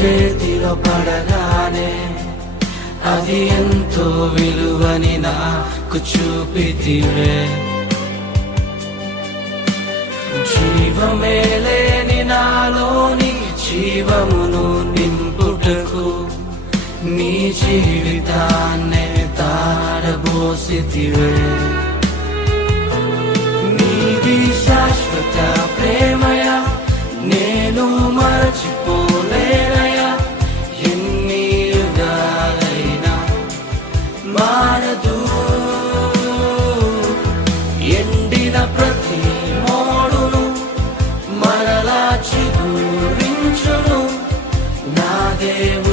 చేతిలో పడగానే అది ఎంతో విలువని నాకు చూపితివే. జీవమే లేని నాలోని జీవమును నింపుటకు నీ జీవితాన్నే తారబోసితివే. నీది శాశ్వత ప్రేమయ నేను మరచిపోలేనయా. ఎన్ని యుగాలైనా మారదు. ఎండిన ప్రతి మోడును మరలా చిగురించును నా దేవుడు.